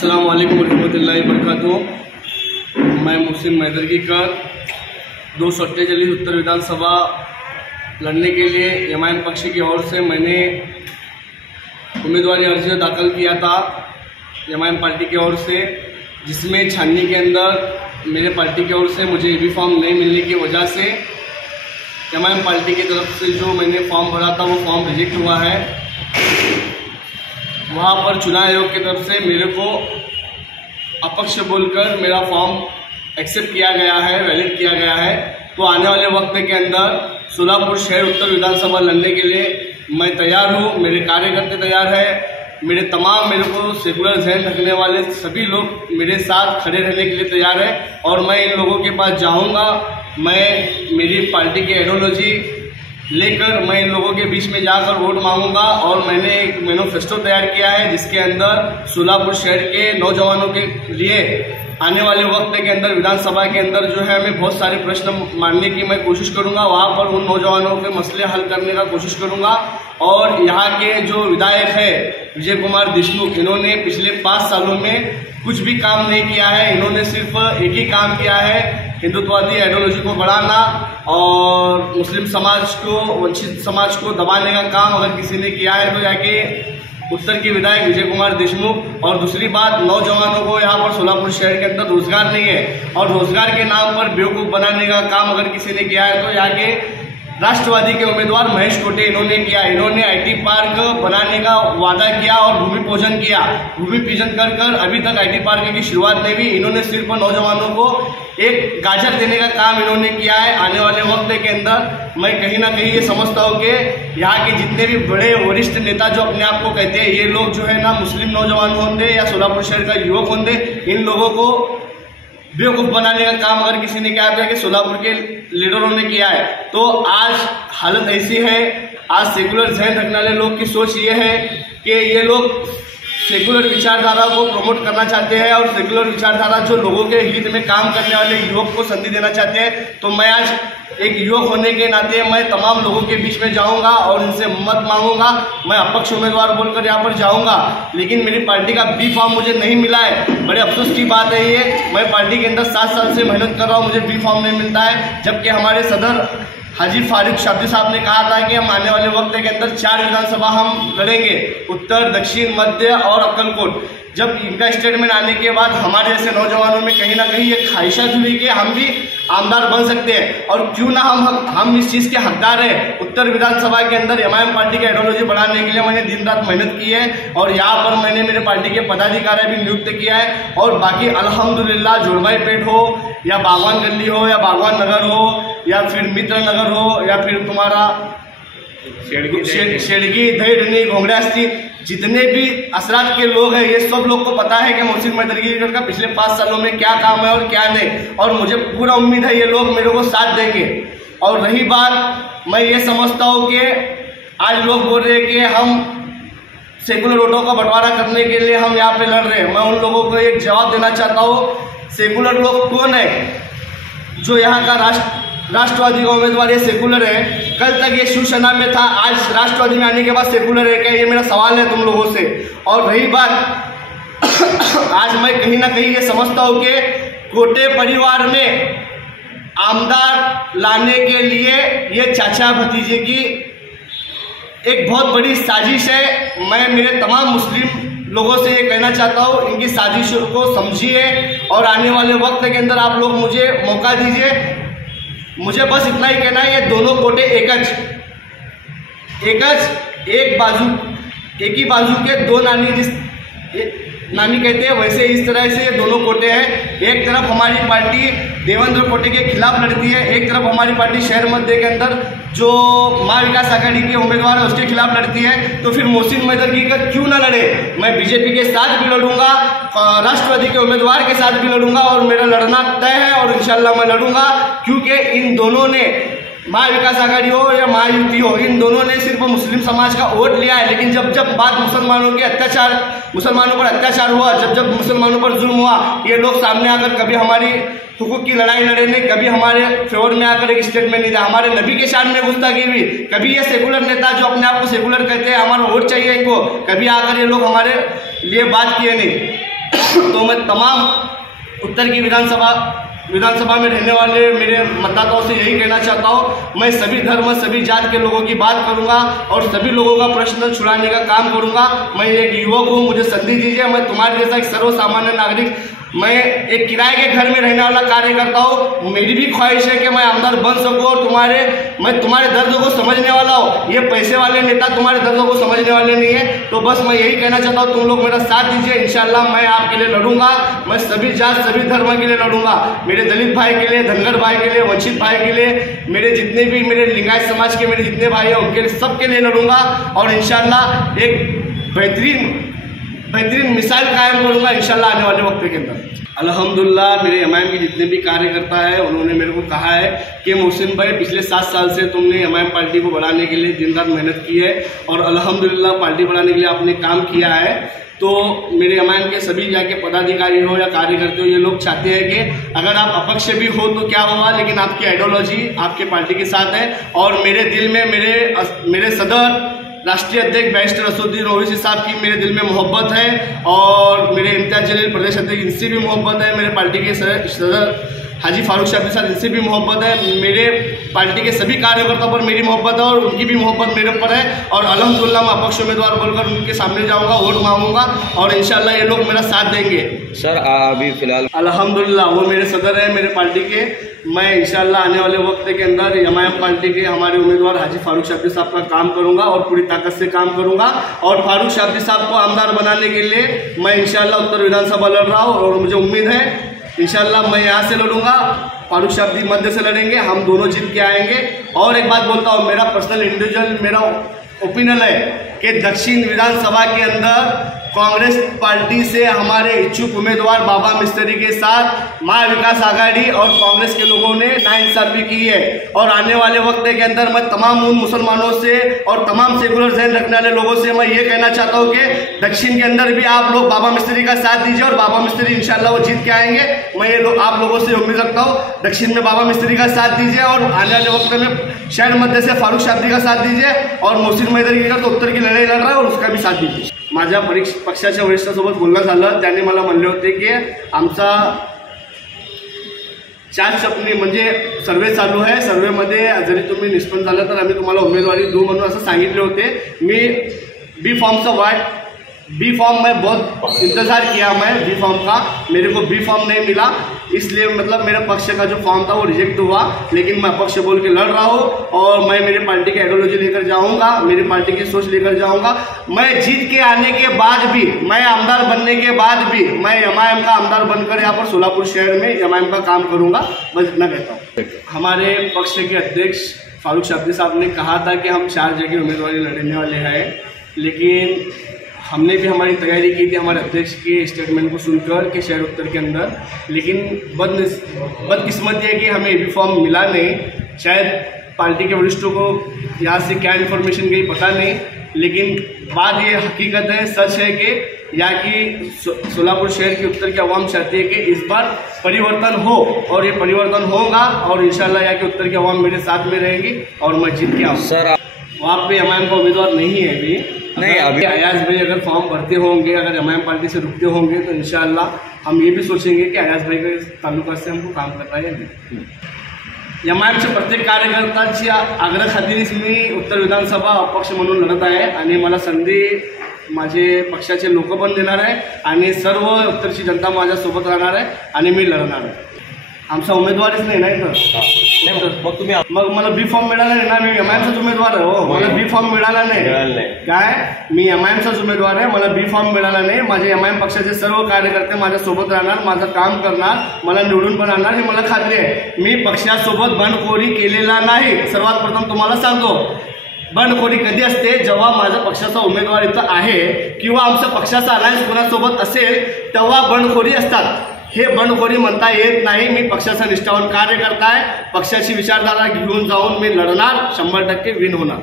अस्सलाम वालेकुम रहमतुल्लाहि बरकातुहू। मैं मोहसिन मैदरगीकर 248 उत्तर विधानसभा लड़ने के लिए एमआईएम पक्ष की ओर से मैंने उम्मीदवारी अर्जी दाखिल किया था एमआईएम पार्टी की ओर से, जिसमें छाननी के अंदर मेरे पार्टी की ओर से मुझे ईबी फॉर्म नहीं मिलने की वजह से एमआईएम पार्टी की तरफ से जो मैंने फॉर्म भरा था वो फॉर्म रिजेक्ट हुआ है। वहाँ पर चुनाव आयोग की तरफ से मेरे को अपक्ष बोलकर मेरा फॉर्म एक्सेप्ट किया गया है, वैलिड किया गया है। तो आने वाले वक्त के अंदर सोलापुर शहर उत्तर विधानसभा लड़ने के लिए मैं तैयार हूँ, मेरे कार्यकर्ता तैयार है, मेरे को सेकुलर जहन रखने वाले सभी लोग मेरे साथ खड़े रहने के लिए तैयार है। और मैं इन लोगों के पास जाऊँगा, मैं मेरी पार्टी की आइडियोलॉजी लेकर मैं इन लोगों के बीच में जाकर वोट मांगूंगा। और मैंने एक मैनिफेस्टो तैयार किया है जिसके अंदर सोलापुर शहर के नौजवानों के लिए आने वाले वक्त के अंदर विधानसभा के अंदर जो है मैं बहुत सारे प्रश्न मानने की मैं कोशिश करूंगा, वहां पर उन नौजवानों के मसले हल करने का कोशिश करूंगा। और यहाँ के जो विधायक है विजय कुमार देशमुख, इन्होंने पिछले 5 सालों में कुछ भी काम नहीं किया है। इन्होंने सिर्फ एक ही काम किया है, हिंदुत्ववादी आइडियोलॉजी को बढ़ाना और मुस्लिम समाज को, वंचित समाज को दबाने का काम अगर किसी ने किया है तो जाके उत्तर के विधायक विजय कुमार देशमुख। और दूसरी बात, नौजवानों को यहाँ पर सोलापुर शहर के अंदर रोजगार नहीं है और रोजगार के नाम पर बेवकूफ़ बनाने का काम अगर किसी ने किया है तो यहाँ के राष्ट्रवादी के उम्मीदवार महेश कोटे इन्होंने किया। इन्होंने आईटी पार्क बनाने का वादा किया और भूमि पूजन किया। भूमि पूजन कर कर अभी तक आईटी पार्क की शुरुआत नहीं हुई। इन्होंने सिर्फ नौजवानों को एक गाजर देने का काम इन्होंने किया है। आने वाले वक्त के अंदर मैं कहीं ना कहीं ये समझता हूँ कि यहाँ के जितने भी बड़े वरिष्ठ नेता जो अपने आप को कहते हैं, ये लोग जो है ना मुस्लिम नौजवान होंगे या सोलापुर शहर का युवक होंगे, इन लोगों को बेवकूफ बनाने का काम अगर किसी ने किया कि सोलापुर के लीडरों ने किया है। तो आज हालत ऐसी है, आज सेकुलर जहन रखने वाले लोग की सोच ये है कि ये लोग सेकुलर विचारधारा को प्रमोट करना चाहते हैं और सेकुलर विचारधारा जो लोगों के हित में काम करने वाले युवक को संधि देना चाहते हैं। तो मैं आज एक युवक होने के नाते मैं तमाम लोगों के बीच में जाऊंगा और उनसे मत मांगूंगा। मैं अपक्ष उम्मीदवार बोलकर यहाँ पर जाऊंगा, लेकिन मेरी पार्टी का बी फॉर्म मुझे नहीं मिला है। बड़े अफसोस की बात है ये। मैं पार्टी के अंदर 7 साल से मेहनत कर रहा हूँ, मुझे बी फॉर्म नहीं मिलता है। जबकि हमारे सदर हाजी फारूक शाब्दी साहब ने कहा था कि हम आने वाले वक्त के अंदर 4 विधानसभा हम लड़ेंगे, उत्तर, दक्षिण, मध्य और अक्कलकोट। जब इनका स्टेटमेंट आने के बाद हमारे जैसे नौजवानों में कहीं ना कहीं ये ख्वाहिशात हुई कि हम भी आमदार बन सकते हैं और क्यों ना हम इस चीज़ के हकदार हैं। उत्तर विधानसभा के अंदर एमआईएम पार्टी की आइडियोलॉजी बढ़ाने के लिए मैंने दिन रात मेहनत की है और यहाँ पर मैंने मेरे पार्टी के पदाधिकारी भी नियुक्त किया है। और बाकी अल्हम्दुलिल्लाह जोड़बाई पेट हो या बागवान गली हो या बागवान नगर हो या फिर मित्र नगर हो या फिर तुम्हारा शेड़गी, दही, घोंगड़ास्ती, जितने भी असरात के लोग हैं, ये सब लोग को पता है कि मोहसिन मैदरगीकर का पिछले 5 सालों में क्या काम है और क्या नहीं। और मुझे पूरा उम्मीद है ये लोग मेरे को साथ देंगे। और रही बात, मैं ये समझता हूँ कि आज लोग बोल रहे हैं कि हम सेकुलर वोटों का बंटवारा करने के लिए हम यहाँ पे लड़ रहे हैं। मैं उन लोगों को एक जवाब देना चाहता हूँ, सेकुलर लोग कौन है? जो यहाँ का राष्ट्रवादी का उम्मीदवार ये सेकुलर है। कल तक ये शिवसेना में था, आज राष्ट्रवादी में आने के बाद सेकुलर है क्या? ये मेरा सवाल है तुम लोगों से। और रही बात, आज मैं कहीं ना कहीं ये समझता हूँ कि कोटे परिवार में आमदार लाने के लिए ये चाचा भतीजे की एक बहुत बड़ी साजिश है। मैं मेरे तमाम मुस्लिम लोगों से ये कहना चाहता हूँ, इनकी साजिशों को समझिए और आने वाले वक्त के अंदर आप लोग मुझे मौका दीजिए। मुझे बस इतना ही कहना है, ये दोनों कोटे एक ही बाजू के 2 नानी, जिस नानी कहते हैं वैसे इस तरह से ये दोनों कोटे हैं। एक तरफ हमारी पार्टी देवेंद्र कोटे के खिलाफ लड़ती है, एक तरफ हमारी पार्टी शहर मध्य के अंदर जो माँ विकास आघाड़ी के उम्मीदवार है उसके खिलाफ लड़ती है। तो फिर मोहसिन मैदरगीकर क्यों ना लड़े? मैं बीजेपी के साथ भी लड़ूंगा, राष्ट्रवादी के उम्मीदवार के साथ भी लड़ूंगा और मेरा लड़ना तय है और इंशाल्लाह मैं लड़ूंगा। क्योंकि इन दोनों ने, महाविकास आघाड़ी हो या महायुति हो, इन दोनों ने सिर्फ मुस्लिम समाज का वोट लिया है। लेकिन जब जब बात मुसलमानों पर अत्याचार हुआ, जब मुसलमानों पर जुल्म हुआ, ये लोग सामने आकर कभी हमारी हुकूक की लड़ाई लड़े नहीं, कभी हमारे फेवर में आकर एक स्टेटमेंट नहीं दिया। हमारे नबी के शान में गुस्ताखी हुई। कभी ये सेकुलर नेता जो अपने आप को सेकुलर कहते हैं, हमारा वोट चाहिए इनको, कभी आकर ये लोग हमारे लिए बात किए नहीं। तो मैं तमाम उत्तर की विधानसभा में रहने वाले मेरे मतदाताओं से यही कहना चाहता हूँ, मैं सभी धर्म सभी जात के लोगों की बात करूंगा और सभी लोगों का प्रश्न छुड़ाने का काम करूंगा। मैं एक युवक हूँ, मुझे संधि दीजिए। मैं तुम्हारे जैसा एक सर्वसामान्य नागरिक, मैं एक किराए के घर में रहने वाला कार्यकर्ता हूँ। मेरी भी ख्वाहिश है कि मैं आमदार बन सकूँ और मैं तुम्हारे दर्द को समझने वाला हूँ। ये पैसे वाले नेता तुम्हारे दर्दों को समझने वाले नहीं है। तो बस मैं यही कहना चाहता हूँ, तुम लोग मेरा साथ दीजिए। इंशाल्लाह मैं आपके लिए लड़ूंगा। मैं सभी जात सभी धर्म के लिए लड़ूंगा। मेरे दलित भाई के लिए, धनगर भाई के लिए, वंचित भाई के लिए, मेरे जितने भी मेरे लिंगायत समाज के मेरे जितने भाई हैं उनके लिए, सबके लिए लड़ूंगा और इंशाल्लाह एक बेहतरीन मिसाल कायम करूंगा इंशाल्लाह आने वाले वक्त के अंदर। अल्हम्दुलिल्लाह मेरे एमआईएम के जितने भी कार्यकर्ता है उन्होंने मेरे को कहा है कि मोहसिन भाई पिछले 7 साल से तुमने एमआईएम पार्टी को बढ़ाने के लिए दिन रात मेहनत की है और अल्हम्दुलिल्लाह पार्टी बढ़ाने के लिए आपने काम किया है। तो मेरे एमआईएम के सभी जाके पदाधिकारी हो या कार्यकर्ता हो, ये लोग चाहते हैं कि अगर आप अपक्ष भी हो तो क्या हुआ, लेकिन आपकी आइडियोलॉजी आपके पार्टी के साथ है। और मेरे दिल में मेरे सदर राष्ट्रीय अध्यक्ष बैरिस्टर असदुद्दीन ओवैसी साहब की मेरे दिल में मोहब्बत है और मेरे इम्तियाज जलील प्रदेश अध्यक्ष इनसे भी मोहब्बत है। मेरे पार्टी के सदर हाजी फारूक साहब के साथ इनसे भी मोहब्बत है। मेरे पार्टी के सभी कार्यकर्ताओं पर मेरी मोहब्बत है और उनकी भी मोहब्बत मेरे ऊपर है। और अल्हम्दुलिल्लाह मैं अपक्ष उम्मीदवार बोलकर उनके सामने जाऊंगा, वोट मांगूंगा और इंशाल्लाह ये लोग मेरा साथ देंगे। सर अभी फिलहाल अल्हम्दुलिल्लाह वो मेरे सदर है मेरे पार्टी के। मैं इंशाल्लाह आने वाले वक्त के अंदर एमआईएम पार्टी के हमारे उम्मीदवार हाजी फारूक शाब्दी साहब का काम करूंगा और पूरी ताकत से काम करूंगा। और फारूक शाब्दी साहब को आमदार बनाने के लिए मैं इंशाल्लाह उत्तर विधानसभा लड़ रहा हूँ और मुझे उम्मीद है इंशाल्लाह मैं यहाँ से लड़ूंगा, फारूक शाब्दी मध्य से लड़ेंगे, हम दोनों जीत के आएंगे। और एक बात बोलता हूँ, मेरा पर्सनल इंडिविजुअल मेरा ओपिनियन है कि दक्षिण विधानसभा के अंदर कांग्रेस पार्टी से हमारे इच्छुक उम्मीदवार बाबा मिस्त्री के साथ महाविकास आघाड़ी और कांग्रेस के लोगों ने नाइंसाफी की है। और आने वाले वक्त के अंदर मैं तमाम उन मुसलमानों से और तमाम सेकुलर जहन रखने वाले लोगों से मैं ये कहना चाहता हूँ कि दक्षिण के अंदर भी आप लोग बाबा मिस्त्री का साथ दीजिए और बाबा मिस्त्री इंशाल्लाह वो जीत के आएंगे। मैं ये आप लोगों से उम्मीद रखता हूँ, दक्षिण में बाबा मिस्त्री का साथ दीजिए और आने वाले वक्त में शहर मध्य से फारूक शाब्दी का साथ दीजिए और मोहसिन मैदरी तो उत्तर की लढाई लढ रहा है और उसका भी साथ दीजिए। माझ्या पक्षाच्या वरिष्ठांसोबत बोलणं झालं, त्यांनी मला म्हणले होते की आमचा 4 चपणी म्हणजे सर्वे चालू आहे, सर्वेमध्ये जरी तुम्ही निष्पन्न झाला तर आम्ही तुम्हाला उमेदवारी देऊ म्हणून असं सांगितले होते। मी बी फॉर्म में बहुत इंतज़ार किया, मैं बी फॉर्म का मेरे को बी फॉर्म नहीं मिला, इसलिए मतलब मेरे पक्ष का जो फॉर्म था वो रिजेक्ट हुआ। लेकिन मैं पक्ष बोल के लड़ रहा हूँ और मैं मेरी पार्टी की आइडियोलॉजी लेकर जाऊँगा, मेरी पार्टी की सोच लेकर जाऊँगा। मैं जीत के आने के बाद भी, मैं आमदार बनने के बाद भी मैं एमआईएम का आमदार बनकर यहाँ पर सोलापुर शहर में एमआईएम का काम करूँगा, बस इतना कहता हूँ। हमारे पक्ष के अध्यक्ष फारूक शाब्दी साहब ने कहा था कि हम 4 जगह उम्मीदवारी लड़ने वाले हैं, लेकिन हमने भी हमारी तैयारी की थी हमारे अध्यक्ष के स्टेटमेंट को सुनकर कि शहर उत्तर के अंदर, लेकिन बदकिस्मती है कि हमें बी फॉर्म मिला नहीं। शायद पार्टी के वरिष्ठों को यहाँ से क्या इन्फॉर्मेशन गई पता नहीं, लेकिन बात ये हकीकत है, सच है कि यहाँ की सोलापुर शहर की उत्तर की आवाम चाहती है कि इस बार परिवर्तन हो और ये परिवर्तन होगा और इंशाल्लाह यहाँ की उत्तर की आवाम मेरे साथ में रहेगी और मैं जीत के आऊँगा। सर वहाँ पे एमआईएम का उम्मीदवार नहीं है अभी, नहीं अभी अयाज भाई अगर फॉर्म भरते होंगे, अगर एमआईएम पार्टी से रुकते होंगे तो इंशाल्लाह हम ये भी सोचेंगे कि अयाज भाई के तालुका से हमको काम करना है या नहीं। एमआईएमच्या प्रत्येक कार्यकर्त्याच्या आग्रह खातीरच मी उत्तर विधानसभा अपक्ष म्हणून लढत आहे आणि मला संधी माझे पक्षाचे लोक पण देणार आहे आणि सर्व उत्तरची जनता माझ्यासोबत राहणार आहे आणि मी लढणार आहे। आमचा उमेदवारच नाही तर मग मला बी फॉर्म मिळाला नाही ना, मी एमआईएमचाच उमेदवार आहे हो, मला बी फॉर्म मिळाला नाही काय, मी एमआईएमचाच उमेदवार आहे, मला बी फॉर्म मिळाला नाही। माझे एमआईएम पक्षाचे सर्व कार्यकर्ते माझ्यासोबत राहणार, माझं काम करणार, मला निवडून पण आणणार हे मला खात्री आहे। मी पक्षासोबत बंडखोरी केलेला नाही। सर्वात प्रथम तुम्हाला सांगतो, बंडखोरी कधी असते, जेव्हा माझा पक्षाचा उमेदवार इथं आहे किंवा आमचा पक्षाचा अलायन्स कोणासोबत असेल तेव्हा बंडखोरी असतात। हे बंडखोरी म्हणता येत नाही। मी पक्षाचा निष्ठावान कार्यकर्ता आहे, पक्षाची विचारधारा घेऊन जाऊन मी लढणार, 100% विन होणार।